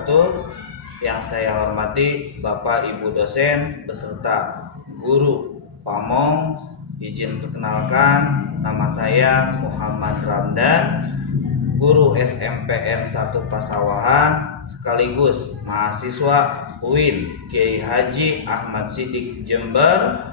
wabarakatuh. Yang saya hormati Bapak Ibu dosen beserta guru Pamong. Izin perkenalkan, nama saya Muhammad Ramdan, guru SMPN 1 Pasawahan sekaligus mahasiswa UIN Kiai Haji Ahmad Siddiq Jember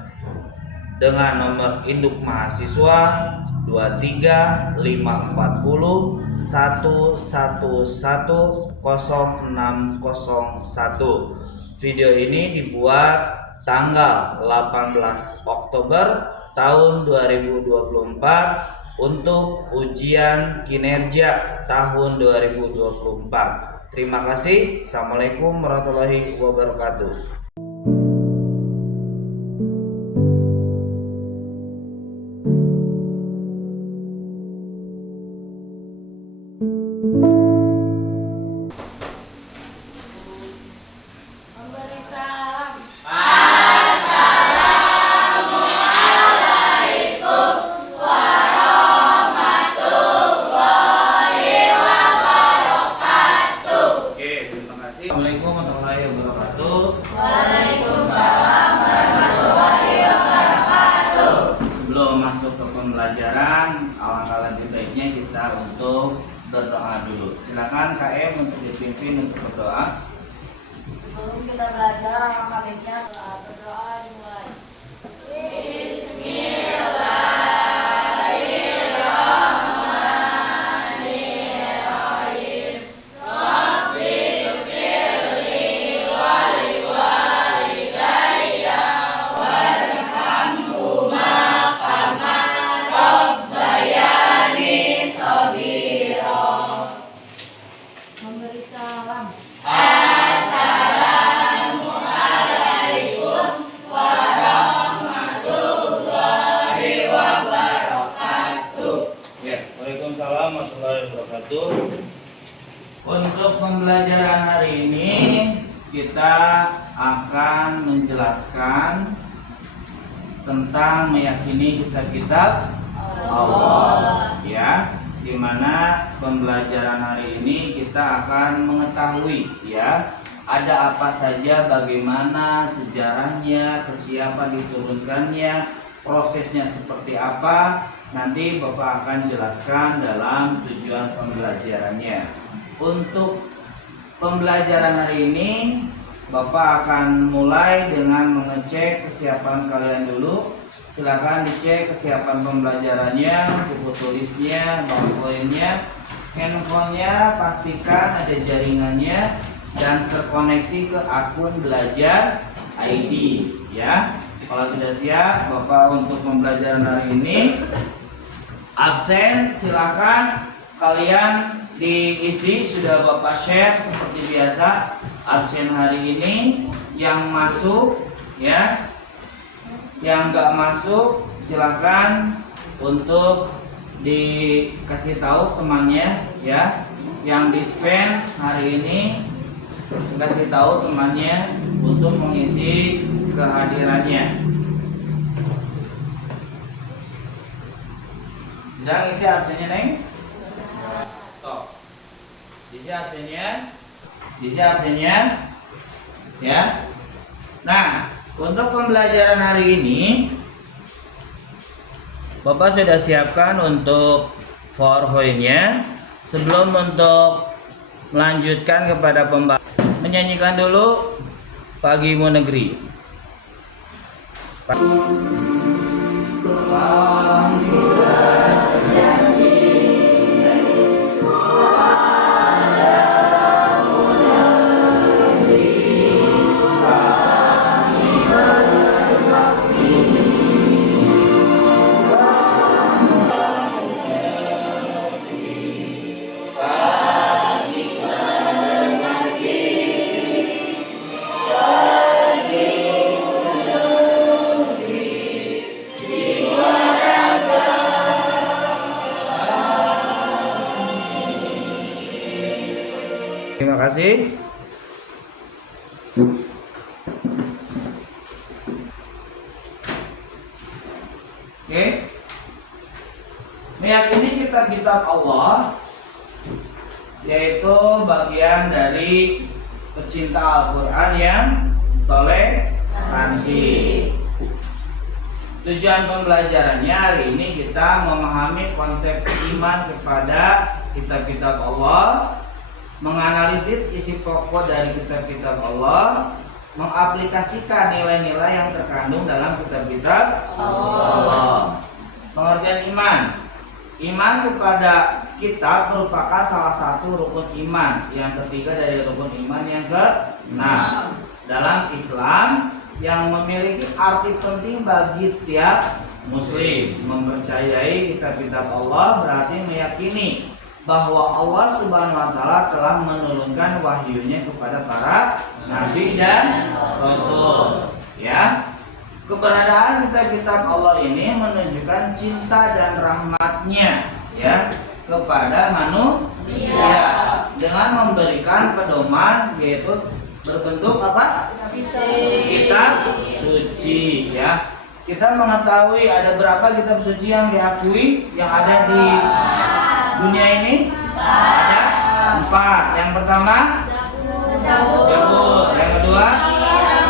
dengan nomor induk mahasiswa 2354011100601. Video ini dibuat tanggal 18 Oktober tahun 2024 untuk ujian kinerja tahun 2024. Terima kasih. Assalamualaikum warahmatullahi wabarakatuh. Memberi salam. Oke, terima kasih. Assalamualaikum warahmatullahi wabarakatuh. Waalaikumsalam warahmatullahi wabarakatuh. Sebelum masuk ke pembelajaran, alangkah lebih baiknya kita untuk berdoa dulu. Silakan KM untuk dipimpin untuk berdoa. Sebelum kita belajar, alangkah baiknya berdoa dimulai. Memberi salam. Ya, Waalaikumsalam warahmatullahi wabarakatuh. Untuk pembelajaran hari ini kita akan menjelaskan tentang meyakini kitab-kitab Allah, ya. Dimana pembelajaran hari ini kita akan mengetahui, ya, ada apa saja, bagaimana sejarahnya, kesiapan diturunkannya, prosesnya seperti apa. Nanti Bapak akan jelaskan dalam tujuan pembelajarannya. Untuk pembelajaran hari ini Bapak akan mulai dengan mengecek kesiapan kalian dulu. Silakan dicek kesiapan pembelajarannya, buku tulisnya, ballpointnya, handphonenya, pastikan ada jaringannya dan terkoneksi ke akun belajar ID, ya. Kalau sudah siap Bapak untuk pembelajaran hari ini, absen silakan kalian diisi, sudah Bapak share seperti biasa. Absen hari ini yang masuk, ya, yang nggak masuk silakan untuk dikasih tahu temannya, ya. Yang di scan hari ini kasih tahu temannya untuk mengisi kehadirannya. Udah isi absennya, Neng? So, isi absennya, ya. Nah, untuk pembelajaran hari ini Bapak sudah siapkan untuk PowerPoint-nya. Sebelum untuk melanjutkan kepada pembahasan, menyanyikan dulu Pagimu Negeri. Terima kasih. Oke. Meyakini kitab-kitab Allah yaitu bagian dari pecinta Al-Quran yang toleransi. Tujuan pembelajarannya hari ini kita memahami konsep iman kepada kitab-kitab Allah, menganalisis isi pokok dari kitab-kitab Allah, mengaplikasikan nilai-nilai yang terkandung dalam kitab-kitab Allah. Pengertian iman. Iman kepada kitab merupakan salah satu rukun iman yang ketiga dari rukun iman yang ke-6 dalam Islam, yang memiliki arti penting bagi setiap muslim. Mempercayai kitab-kitab Allah berarti meyakini bahwa Allah Subhanahu wa taala telah menurunkan wahyunya kepada para nabi dan rasul. Ya. Keberadaan kitab-kitab Allah ini menunjukkan cinta dan rahmatnya ya kepada manusia dengan memberikan pedoman, yaitu berbentuk apa? Kitab suci ya. Kita mengetahui ada berapa kitab suci yang diakui yang ada di dunia ini? Ada 4. Yang pertama Zabur, yang kedua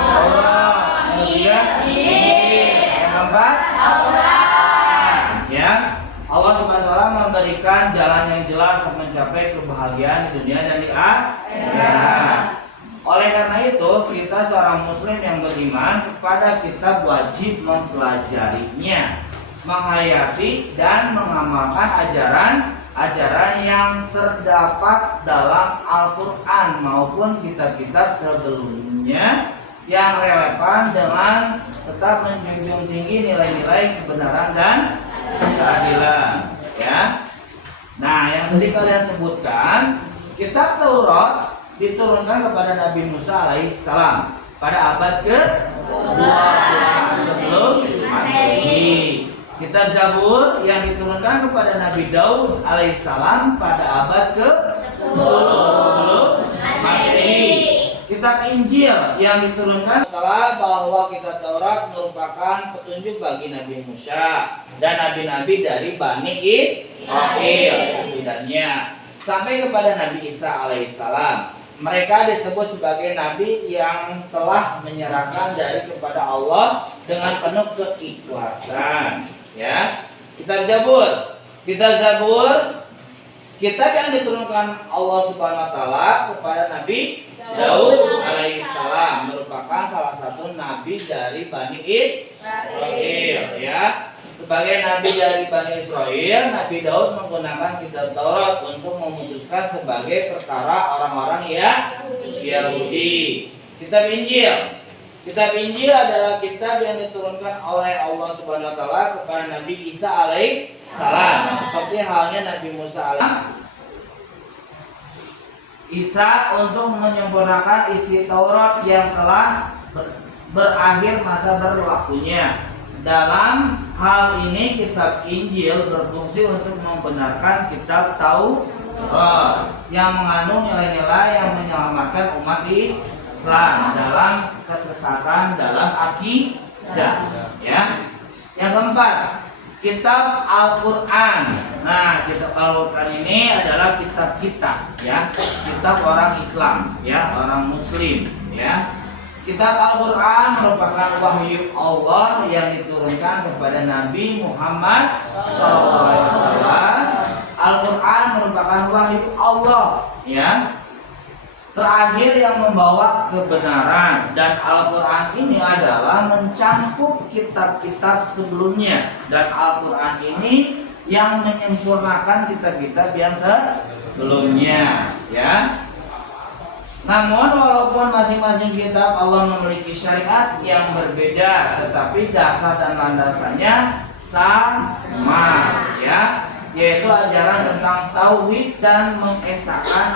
Taurat, yang ketiga yang keempat ya. Allah Subhanahu wa taala memberikan jalan yang jelas untuk mencapai kebahagiaan di dunia dan di akhirat. Oleh karena itu, kita seorang muslim yang beriman kepada kitab wajib mempelajarinya, menghayati dan mengamalkan ajaran yang terdapat dalam Al-Quran maupun kitab-kitab sebelumnya yang relevan, dengan tetap menjunjung tinggi nilai-nilai kebenaran dan keadilan ya. Nah, yang tadi kalian sebutkan, kitab Taurat diturunkan kepada Nabi Musa alaihissalam pada abad ke-12 sebelum Masehi. Kitab Zabur yang diturunkan kepada Nabi Daud alaihissalam pada abad ke-10 sebelum Masehi. Kitab Injil yang diturunkan adalah bahwa kitab Taurat merupakan petunjuk bagi Nabi Musa dan nabi-nabi dari Bani Israil setidaknya sampai kepada Nabi Isa alaihissalam. Mereka disebut sebagai nabi yang telah menyerahkan dari kepada Allah dengan penuh keikhlasan. Ya, kitab Zabur. Kitab Zabur, kitab yang diturunkan Allah Subhanahu wa taala kepada Nabi Daud alaihissalam, merupakan salah satu nabi dari Bani Israil ya. Sebagai nabi dari Bani Israil, Nabi Daud menggunakan kitab Taurat untuk memutuskan sebagai perkara orang-orang Yahudi. Kitab Injil. Kitab Injil adalah kitab yang diturunkan oleh Allah Subhanahu wa taala kepada Nabi Isa alaihissalam, seperti halnya Nabi Musa alaihissalam. Isa untuk menyempurnakan isi Taurat yang telah berakhir masa berlakunya. Dalam hal ini kitab Injil berfungsi untuk membenarkan kitab Taurat yang mengandung nilai-nilai yang menyelamatkan umat Islam dalam kesesatan dalam akidah ya. Yang keempat, kitab Al-Quran. Nah, kitab Al-Quran ini adalah kitab kita ya, kitab orang Islam ya, orang Muslim ya. Kitab Al-Quran merupakan wahyu Allah yang diturunkan kepada Nabi Muhammad SAW. Al-Quran merupakan wahyu Allah ya, terakhir yang membawa kebenaran, dan Al-Quran ini adalah mencangkup kitab-kitab sebelumnya, dan Al-Quran ini yang menyempurnakan kitab-kitab yang sebelumnya ya. Namun walaupun masing-masing kitab Allah memiliki syariat yang berbeda, tetapi dasar dan landasannya sama ya, yaitu ajaran tentang tauhid dan mengesahkan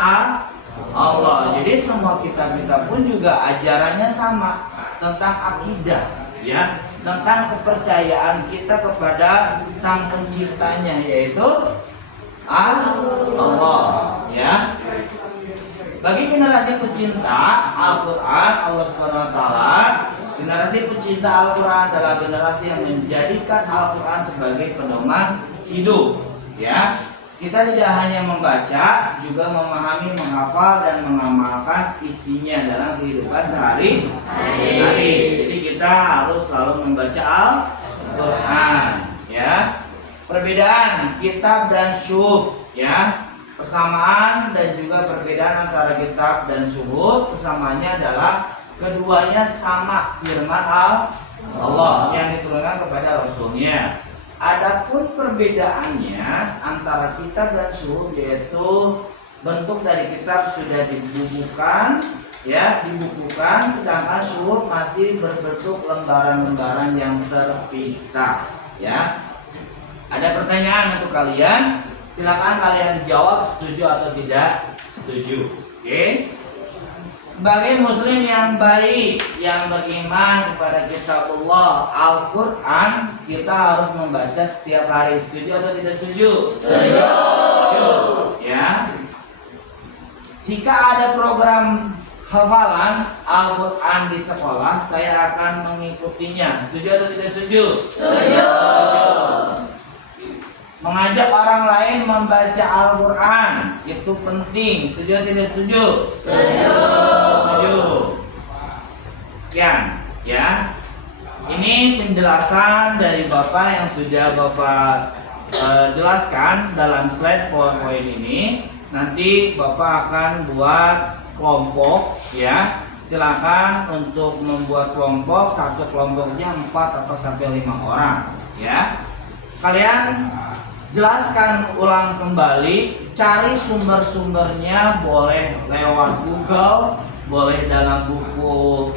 Allah. Jadi semua kitab-kitab pun juga ajarannya sama tentang akidah ya, tentang kepercayaan kita kepada Sang Penciptanya, yaitu Allah ya. Bagi generasi pecinta Al-Quran, Allah Subhanahu wa taala, generasi pecinta Al-Quran adalah generasi yang menjadikan Al-Quran sebagai pedoman hidup ya. kita tidak hanya membaca, juga memahami, menghafal, dan mengamalkan isinya dalam kehidupan sehari-hari. Jadi kita harus selalu membaca Al-Quran, ya. Perbedaan kitab dan syuhuf, ya. Persamaan dan juga perbedaan antara kitab dan syuhuf, persamaannya adalah keduanya sama firman Allah yang diturunkan kepada Rasulnya. Adapun perbedaannya antara kitab dan syuhuf yaitu bentuk dari kitab sudah dibukukan, ya, dibukukan, sedangkan syuhuf masih berbentuk lembaran-lembaran yang terpisah, ya. Ada pertanyaan untuk kalian? Silakan kalian jawab setuju atau tidak setuju. Oke? Sebagai muslim yang baik, yang beriman kepada kitabullah Al-Quran, kita harus membaca setiap hari. Setuju atau tidak setuju? Setuju. Ya. Jika ada program hafalan Al-Quran di sekolah, saya akan mengikutinya. Setuju atau tidak setuju? Setuju. Mengajak orang lain membaca Al-Quran itu penting. Setuju atau tidak setuju? Setuju. Setuju. Sekian, ya. Ini penjelasan dari Bapak yang sudah Bapak jelaskan dalam slide PowerPoint ini. Nanti Bapak akan buat kelompok, ya. Silakan untuk membuat kelompok, satu kelompoknya 4 atau sampai 5 orang, ya. Kalian jelaskan ulang kembali, cari sumber-sumbernya, boleh lewat Google, boleh dalam buku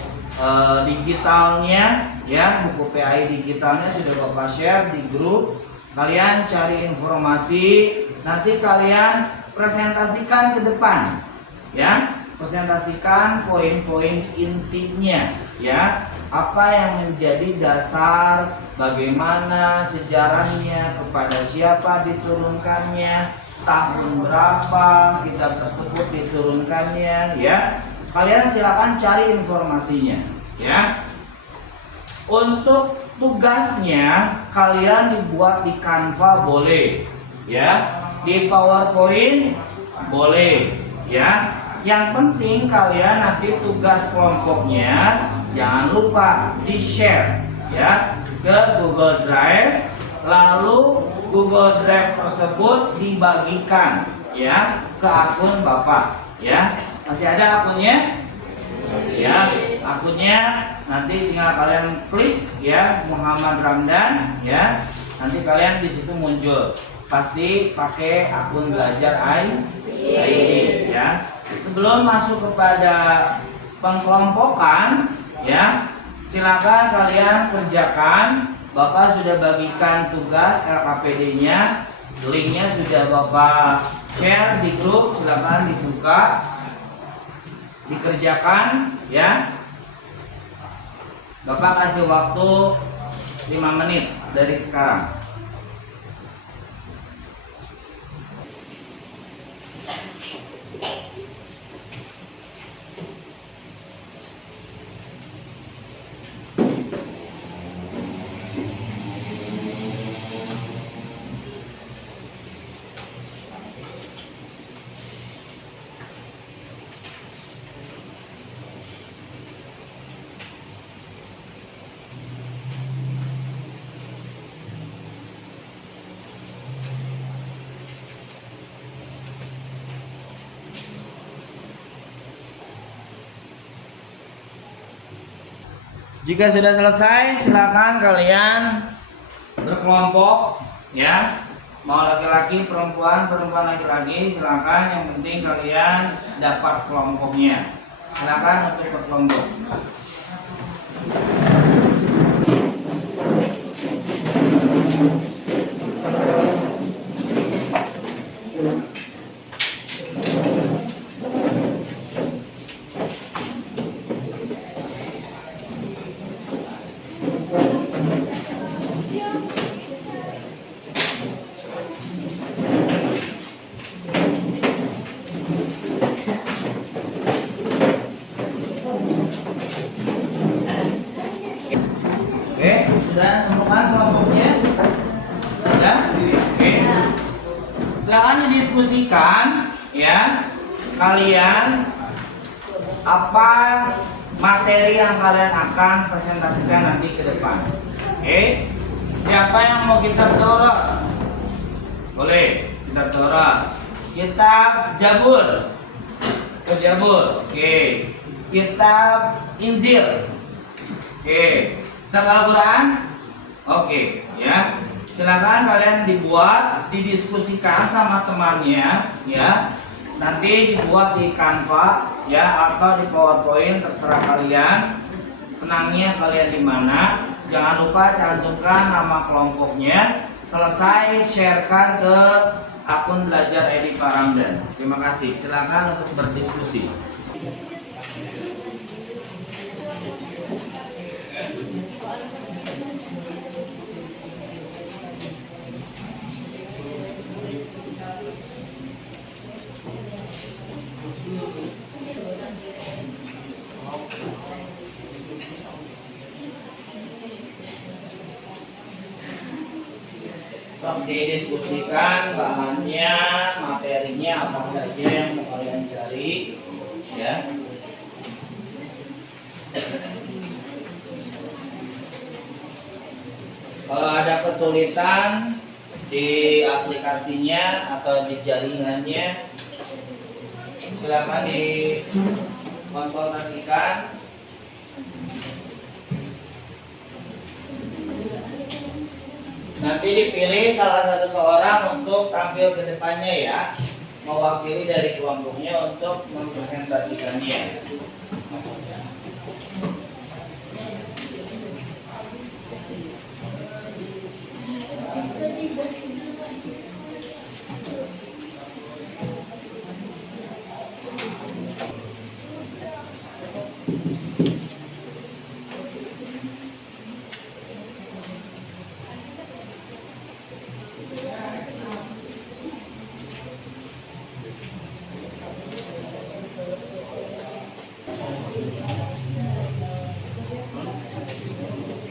digitalnya, ya, buku PAI digitalnya sudah Bapak share di grup. Kalian cari informasi, nanti kalian presentasikan ke depan, ya, presentasikan poin-poin intinya, ya. Apa yang menjadi dasar, bagaimana sejarahnya, kepada siapa diturunkannya, tahun berapa kitab tersebut diturunkannya, ya. Kalian silakan cari informasinya, ya. Untuk tugasnya kalian dibuat di Canva boleh, ya. Di PowerPoint boleh, ya. Yang penting kalian nanti tugas kelompoknya jangan lupa di-share, ya, ke Google Drive, lalu Google Drive tersebut dibagikan, ya, ke akun Bapak, ya. Masih ada akunnya? Ya, akunnya nanti tinggal kalian klik, ya, Muhammad Ramdan, ya. Nanti kalian di situ muncul. Pasti pakai akun belajar ID, ya. Sebelum masuk kepada pengkelompokan, ya, silakan kalian kerjakan. Bapak sudah bagikan tugas LKPD-nya, linknya sudah Bapak share di grup, silakan dibuka, dikerjakan, ya. Bapak kasih waktu 5 menit dari sekarang. Jika sudah selesai, silakan kalian berkelompok, ya. Mau laki-laki, perempuan, laki-laki, silakan. Yang penting kalian dapat kelompoknya. Silakan untuk berkelompok. diskusikan ya kalian apa materi yang kalian akan presentasikan nanti ke depan. Oke, siapa yang mau kitab Taurat? Boleh, kitab Taurat. Kitab Jabur. Kitab Jabur. Oke. Kitab Injil. Oke. Kitab Al-Quran. Oke, ya. Silakan kalian dibuat, didiskusikan sama temannya, ya. Nanti dibuat di Canva, ya, atau di PowerPoint, terserah kalian. Senangnya kalian di mana. Jangan lupa cantumkan nama kelompoknya. Selesai, sharekan ke akun Belajar Edi Paramdan. Terima kasih. Silakan untuk berdiskusi. Didiskusikan bahannya, materinya apa saja yang mau kalian cari, ya. Kalau ada kesulitan di aplikasinya atau di jaringannya, silakan dikonsultasikan. Nanti dipilih salah satu seorang untuk tampil ke depannya ya, mewakili dari kelompoknya untuk mempresentasikannya.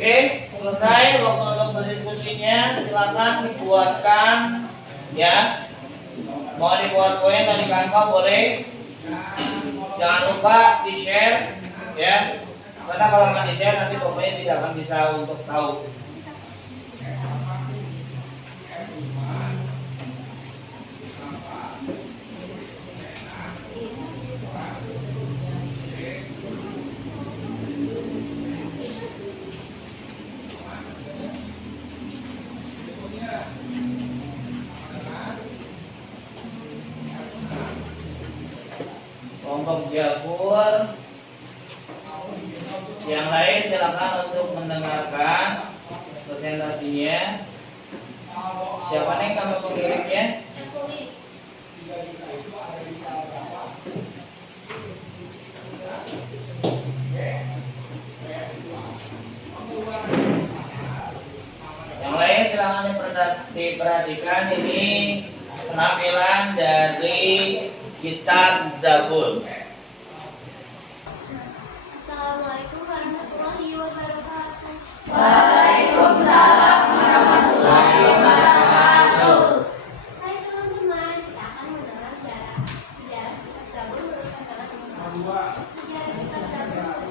Oke, selesai waktu untuk berdiskusinya. Silakan dibuatkan ya. Mau dibuat poin atau di Canva boleh. Jangan lupa di-share ya. Karena kalau nggak di-share nanti pokoknya tidak akan bisa untuk tahu. Kelompok Jabur yang lain silakan untuk mendengarkan presentasinya. Siapa nih nama pemiliknya? Yang lain silakan diperhatikan, ini penampilan dari Kitab Zabur. Assalamualaikum warahmatullahi wabarakatuh. Waalaikumsalam warahmatullahi wabarakatuh. Hai teman-teman, kita akan mengenal sejarah Kitab Zabur menurut kata teman-teman. Sejarah Kitab Zabur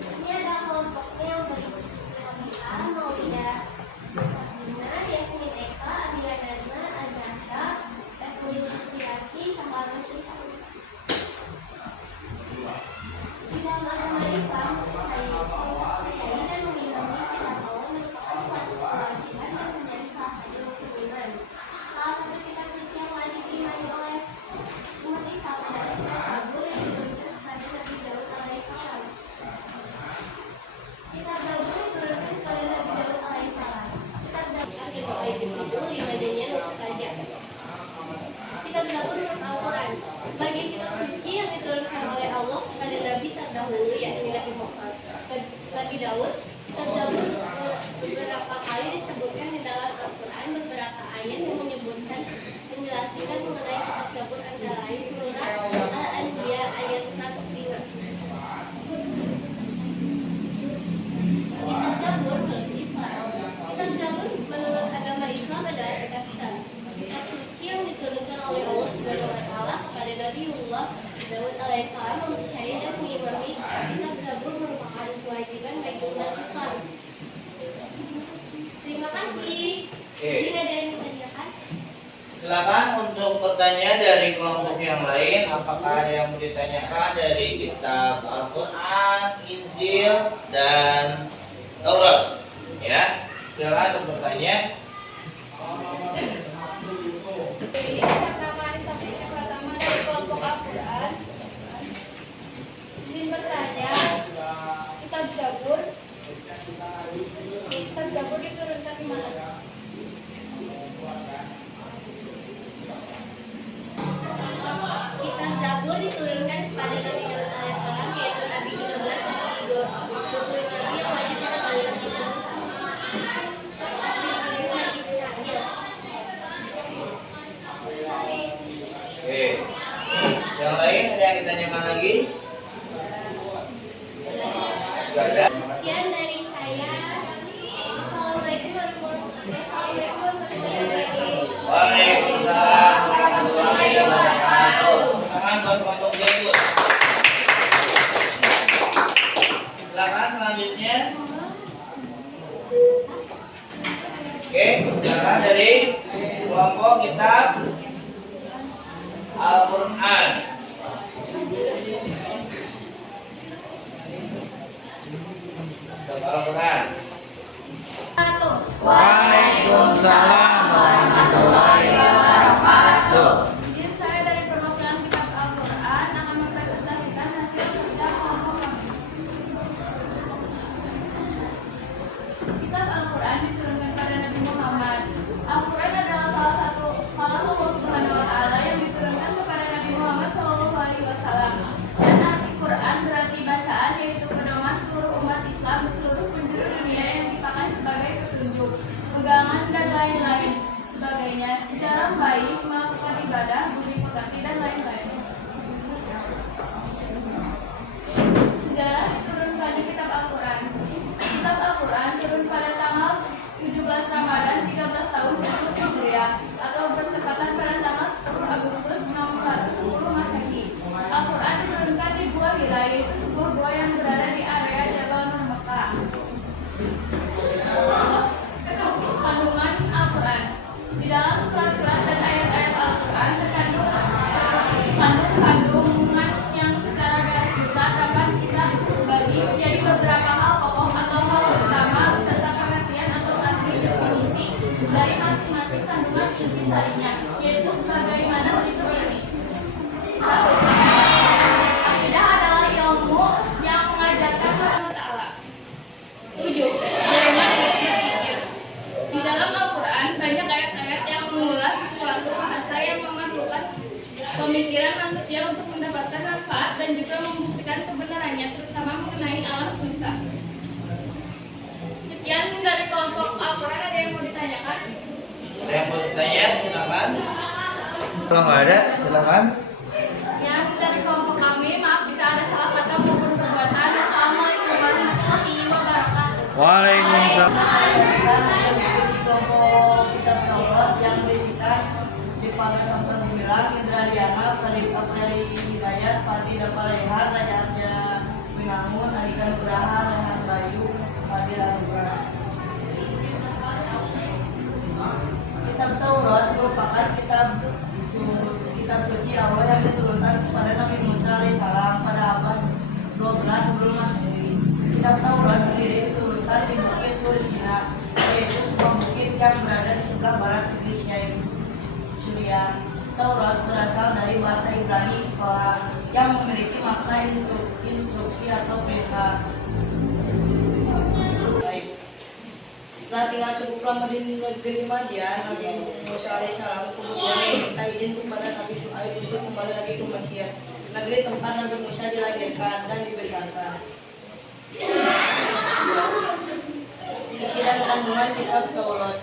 ini adalah kelompoknya yang berikut: Nabila, Maulidah, Fatimah, Yasmin Eka, Abia Dharma, Azahra, Evelyn Sutiati, Syahwal Syahwal. Di dalam agama Islam, mempercayai dan mengimani kitab Allah merupakan suatu kewajiban dan menjadi salah satu rukun iman. Salah satu kitab suci yang wajib diimani oleh umat Islam adalah kitab Zabur yang diturunkan kepada Nabi Daud alaihissalam. Kitab Zabur diturunkan kepada Nabi Daud alaihissalam. Kitab Zabur didoa itu ibadahnya untuk raja. Kitab Zabur menurut Al-Quran sebagai kitab suci yang diturunkan oleh Allah kepada Nabi terdahulu, yakni Nabi Muhammad. Nabi Daud, kitab Zabur beberapa kali disebutkan di dalam Al-Quran. Beberapa ayat yang menjelaskan mengenai kitab Zabur antara lain surat Al-Anbiya ayat 105. Kitab Zabur menurut Islam. Kitab Zabur menurut agama Islam adalah kitab suci yang diturunkan alaihissalam mempercayai dan mengimami kitab Zabur merupakan kewajiban bagi umat Islam. Terima kasih. Oke. Tidak ada yang ditanyakan? Silakan untuk pertanyaan dari kelompok yang lain. Apakah ada yang mau ditanyakan dari kitab Al-Quran, Injil, dan Taurat? Ya, silakan untuk bertanya. Ini pertama dari kelompok Al-Quran. Izin bertanya, kitab Zabur diturunkan di mana? Kitab Zabur diturunkan kepada Nabi Daud alaihissalam, yaitu Nabi 13 dan Nabi 20 Nabi yang wajib mengetahui kitab Nabi Israel. Oke. Yang lain ada yang ditanyakan lagi? Tidak ada. Sekian dari saya. Assalamualaikum warahmatullahi wabarakatuh. Waalaikumsalam warahmatullahi wabarakatuh. Tangan buat kelompok Jabur. Silakan selanjutnya. Oke, silakan dari kelompok kitab Al-Quran. Kitab Al-Quran. Waalaikumsalam warahmatullahi wabarakatuh. Izin saya dari perwakilan kitab Al-Quran akan mempresentasikan hasil kerja kelompok kami. Kitab Al-Quran diturunkan pada Nabi Muhammad. Al-Quran adalah salah satu kalam Allah Subhanahu wa Ta'ala yang diturunkan kepada Nabi Muhammad SAW. Dan arti Quran berarti bacaan, yaitu pedoman seluruh umat Islam di seluruh penjuru dunia yang dipakai sebagai petunjuk, pegangan, dan lain-lain sebagainya di dalam baik melakukan ibadah, budi pekerti, dan lain-lain. Sejarah turunkannya kitab Al-Quran. Kitab Al-Quran turun pada tanggal 17 Ramadan 13 tahun sebelum Hijriah atau bertepatan pada tanggal 10 Agustus 610 Masehi. Al-Quran diturunkan di dua wilayah, yaitu sebuah gua yang berada di area Jabal Nur Mekah. Kandungan Al-Quran. Di dalam surat-surat dan ayat-ayat Al-Quran terkandung kandungan yang secara garis besar dapat kita bagi menjadi beberapa hal pokok atau hal utama beserta pengertian atau arti definisi dari masing-masing kandungan intisarinya, yaitu sebagaimana berikut ini. 1. Akidah adalah ilmu yang mengajarkan Allah Ta'ala. 7. Bagaimana berpikir. Di dalam Al-Quran banyak ayat-ayat yang mengulas sesuatu bahasa yang memerlukan pemikiran manusia untuk mendapatkan manfaat dan juga membuktikan kebenarannya, terutama mengenai alam semesta. Sekian dari kelompok Al-Quran. Ada yang mau ditanyakan? Ada yang mau ditanya? Silakan. Kalau nggak ada, silakan. Sekian dari kelompok kami. Maaf jika ada salah kata maupun perbuatan. Assalamualaikum warahmatullahi wabarakatuh. Waalaikumsalam. Kelompok kitab Taurat yang berisikan Dipala Sampai Gemilang, Indradiana, Fadil April Hidayat, Fadil Daparehan, Raja Arja Winangun, Andika Nugraha, Rehan Bayu, Fadil Anugrah. Kitab Taurat merupakan kitab suci Allah yang diturunkan kepada Nabi Musa alaihissalam pada abad 12 sebelum Masehi. Kitab Taurat sendiri diturunkan di Bukit Tur Sina, yaitu sebuah bukit yang berada di sebelah barat negeri Syria. Taurat berasal dari bahasa Ibrani yang memiliki makna instruksi atau perintah. Setelah tinggal cukup lama di negeri Madian, Nabi Musa alaihissalam kemudian meminta izin kepada Nabi Syuaib untuk kembali lagi ke Mesir, negeri tempat Nabi Musa dilahirkan dan dibesarkan. Isi dan kandungan kitab Taurat.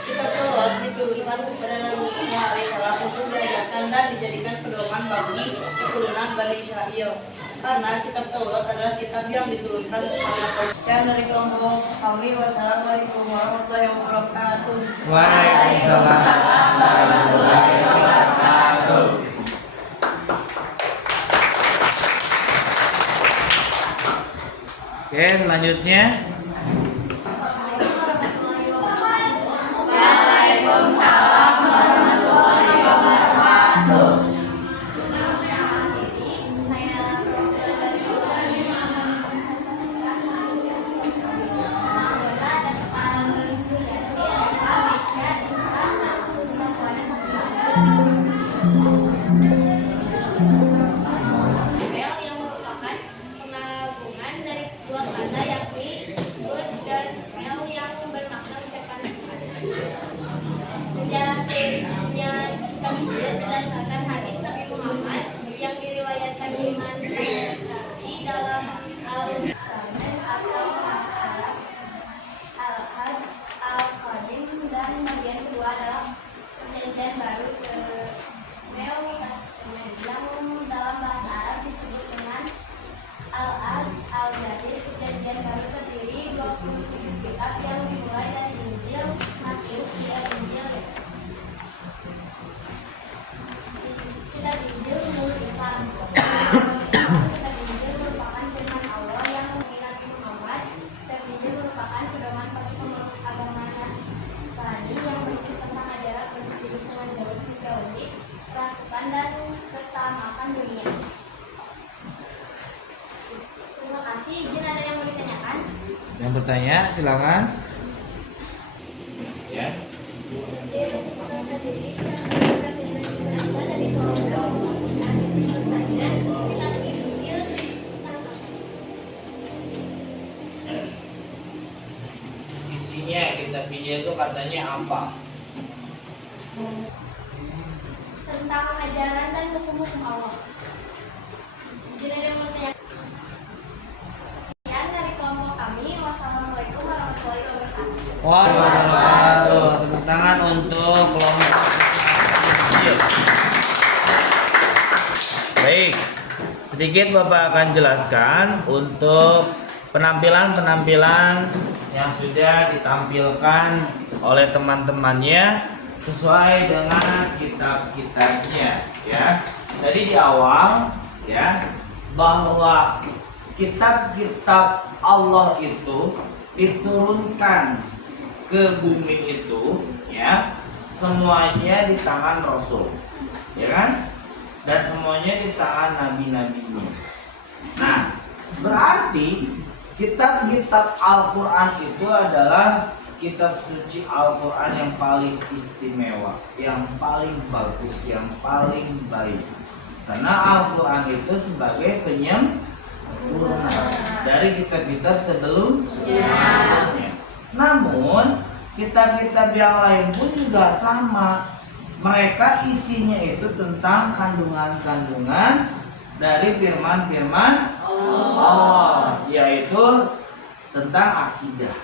Kitab Taurat diturunkan kepada Nabi Musa alaihissalam untuk diajarkan dan dijadikan pedoman bagi keturunan Bani Israel. Karena kitab Taurat adalah kitab yang diturunkan kepada sekian dari kelompok kami. Wassalamualaikum warahmatullahi wabarakatuh. Waalaikumsalam warahmatullahi wabarakatuh. Oke, selanjutnya. Waalaikumsalam warahmatullahi wabarakatuh. Saya yang merupakan penggabungan dari dua kata yakni good dan smell yang bermakna ucapan. Sejarah terjadinya kitab Injil berdasarkan hadis Nabi Muhammad yang diriwayatkan Imam Bukhari dalam Al-Qadim atau Al-Had Al-Qadim, dan bagian kedua adalah Perjanjian Baru New Testament yang dalam bahasa Arab disebut dengan Al-Ahd Al-Jadid. Perjanjian Baru terdiri 27 kitab yang dimulai dari Injil Matius hingga Injil Kitab Injil menurut Islam. Kitab Injil merupakan firman Allah yang mengiringi Nabi Muhammad. Kitab Injil merupakan pedoman bagi pemeluk agama Nasrani yang berisi tentang ajaran berhidup dengan jauh menjauhi kerasukan dan ketamakan dunia. Terima kasih. Izin ada yang mau ditanyakan? Yang bertanya silakan. Ya. Isinya kitab Injil itu katanya apa? Tentang ajaran dan hukum-hukum Allah. Izin ada yang mau ditanyakan? Sekian dari kelompok kami. Wassalamualaikum warahmatullahi wabarakatuh. Waduh, tepuk tangan untuk kelompok Injil. Baik, sedikit Bapak akan jelaskan untuk penampilan-penampilan yang sudah ditampilkan oleh teman-temannya sesuai dengan kitab-kitabnya, ya. Jadi di awal, ya, bahwa kitab-kitab Allah itu diturunkan ke bumi itu, ya, semuanya di tangan Rasul, ya kan? Dan semuanya di tangan nabi-nabinya. Nah, berarti kitab-kitab Al-Quran itu adalah kitab suci Al-Quran yang paling istimewa, yang paling bagus, yang paling baik. Karena Al-Quran itu sebagai penyempurna dari kitab-kitab sebelumnya. Namun kitab-kitab yang lain pun juga sama. Mereka isinya itu tentang kandungan-kandungan dari firman-firman Allah, yaitu tentang akidah,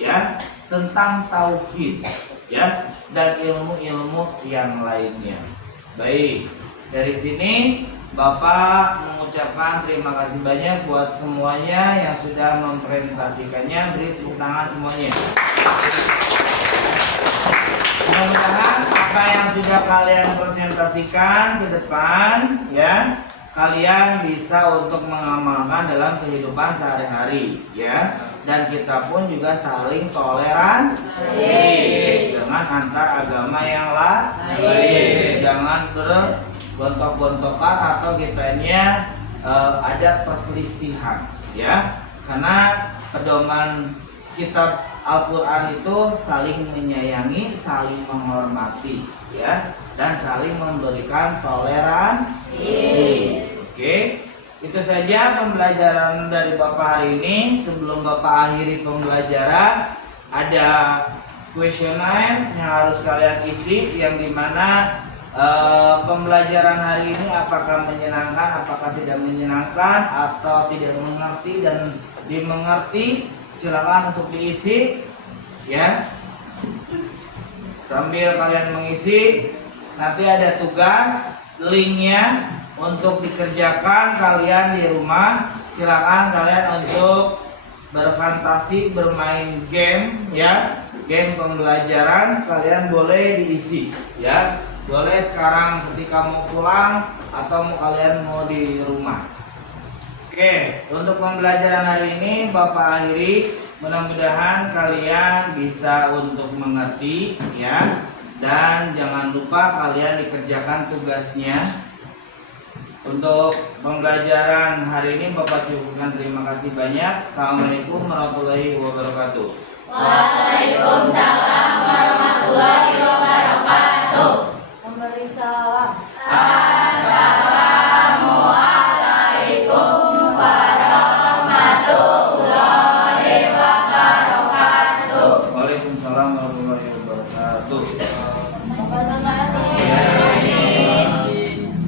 ya, tentang tauhid, ya, dan ilmu-ilmu yang lainnya. Baik, dari sini Bapak mengucapkan terima kasih banyak buat semuanya yang sudah mempresentasikannya. Beri tepuk tangan semuanya. Mudah-mudahan apa yang sudah kalian presentasikan ke depan, ya, kalian bisa untuk mengamalkan dalam kehidupan sehari-hari, ya. Dan kita pun juga saling toleransi dengan antar agama yang lain. Jangan bergontok-gontokan atau kitanya ada perselisihan, ya. Karena pedoman kitab Al-Quran itu saling menyayangi, saling menghormati, ya, dan saling memberikan toleransi. Oke, itu saja pembelajaran dari Bapak hari ini. Sebelum Bapak akhiri pembelajaran, ada kuesioner yang harus kalian isi, yang dimana pembelajaran hari ini apakah menyenangkan, apakah tidak menyenangkan, atau tidak mengerti dan dimengerti. Silakan untuk diisi, ya. Sambil kalian mengisi, nanti ada tugas linknya untuk dikerjakan kalian di rumah. Silakan kalian untuk berfantasi, bermain game, ya, game pembelajaran kalian boleh diisi, ya. Boleh sekarang ketika mau pulang atau kalian mau di rumah. Oke, untuk pembelajaran hari ini Bapak akhiri. Mudah-mudahan kalian bisa untuk mengerti ya. Dan jangan lupa kalian dikerjakan tugasnya. Untuk pembelajaran hari ini Bapak cukupkan, terima kasih banyak. Assalamualaikum warahmatullahi wabarakatuh. Waalaikumsalam warahmatullahi wabarakatuh.